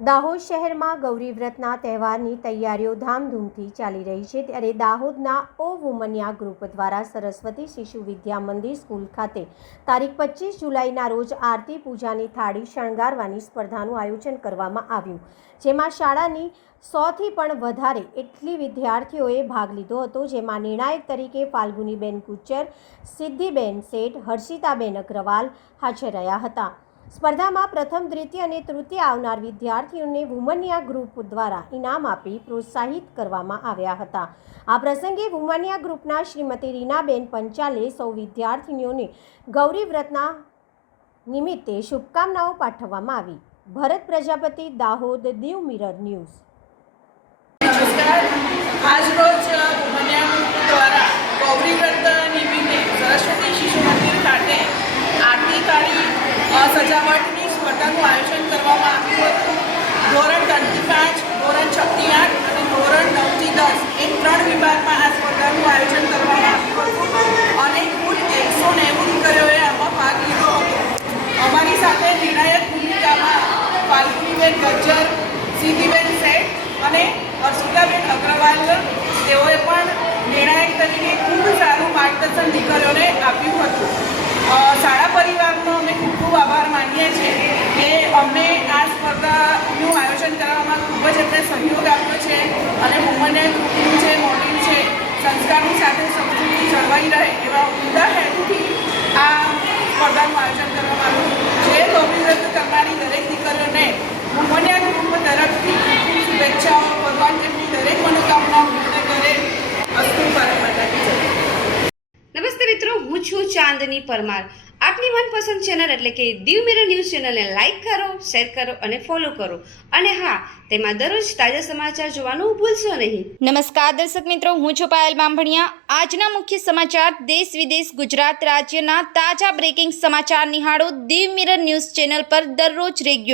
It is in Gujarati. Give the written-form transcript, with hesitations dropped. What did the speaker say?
દાહોદ શહેરમાં ગૌરી વ્રતના તહેવારની તૈયારીઓ ધામધૂમથી ચાલી રહી છે ત્યારે દાહોદના ઓ વુમન્યા ગ્રુપ દ્વારા સરસ્વતી શિશુ વિદ્યા મંદિર સ્કૂલ ખાતે તારીખ 25 જુલાઈના રોજ આરતી પૂજાની થાળી શણગારવાની સ્પર્ધાનું આયોજન કરવામાં આવ્યું, જેમાં શાળાની 100થી પણ વધારે એટલી વિદ્યાર્થીઓએ ભાગ લીધો હતો, જેમાં નિર્ણાયક તરીકે ફાલ્ગુનીબેન ગુજ્જર, સિદ્ધિબેન શેઠ, હર્ષિતાબેન અગ્રવાલ હાજર રહ્યા હતા। સ્પર્ધામાં પ્રથમ, દ્વિતીય અને તૃતીય આવનાર વિદ્યાર્થીઓને વુમન્યા ગ્રુપ દ્વારા ઇનામ આપી પ્રોત્સાહિત કરવામાં આવ્યા હતા। આ પ્રસંગે વુમન્યા ગ્રુપના શ્રીમતી રીનાબેન પંચાલે સૌ વિદ્યાર્થીનીઓને ગૌરી વ્રતના નિમિત્તે શુભકામનાઓ પાઠવવામાં આવી। ભરત પ્રજાપતિ, દાહોદ, દીવ મિરર ન્યૂઝ। નમસ્કાર। આજરોજ વુમન્યા ગ્રુપ દ્વારા ગૌરી વ્રત નિમિત્તે સરસ્વતી શિશુ મંદિર ખાતે આરતી કાઢી સજાવટની સ્પર્ધાનું આયોજન કરવામાં આવ્યું હતું। ધોરણ 3 થી 5, ધોરણ 6 થી 8 અને ધોરણ 9 થી 10 એમ 3 વિભાગમાં આ સ્પર્ધાનું આયોજન કરવામાં આવ્યું હતું અને કુલ 190 દીકરીઓએ આમાં ભાગ લીધો હતો। અમારી સાથે નિર્ણાયક ભૂમિકામાં ફાલ્ગુનીબેન ગજ્જર, સિદ્ધિબેન શેઠ અને હર્ષિતાબેન અગ્રવાલ તેઓએ પણ નિર્ણાયક તરીકે ખૂબ સારું માર્ગદર્શન દીકરીઓને આપ્યું હતું। શાળા પરિવારનો અમે ખૂબ આભાર માનીએ છીએ કે અમને આ સ્પર્ધાનું આયોજન કરવામાં ખૂબ જ એમને સહયોગ આપ્યો છે અને વુમન્યા ગ્રુપનું જે મોડેલ છે સંસ્કારની સાથે સંસ્કૃતિ જળવાઈ રહે એવા ઉમદા હેતુથી આ સ્પર્ધાનું આયોજન કરવામાં આવ્યું। જે ગૌરી વ્રત કરનારી દરેક દીકરીઓને વુમન્યા ગ્રુપ તરફથી ખૂબ શુભેચ્છાઓ। ભગવાન તેમની દરેક મનોકામના પૂર્ણ કરે। અસ્તુ ભારત માતા કી જય। નમસ્તે મિત્રો, હું છું ચાંદની પરમાર। આપની મનપસંદ ચેનલ એટલે કે દીવ મિરર ન્યૂઝ ચેનલને લાઈક કરો, શેર કરો અને ફોલો કરો, અને હા, તેમાં દરરોજ તાજા સમાચાર જોવાનું ભૂલશો નહીં। નમસ્કાર દર્શક મિત્રો, હું છું પાયલ બામભણિયા। આજના મુખ્ય સમાચાર, દેશ વિદેશ, ગુજરાત રાજ્યના તાજા બ્રેકિંગ સમાચાર નિહાળો દીવ મિરર ન્યૂઝ ચેનલ પર દરરોજ રેગ્યુલર।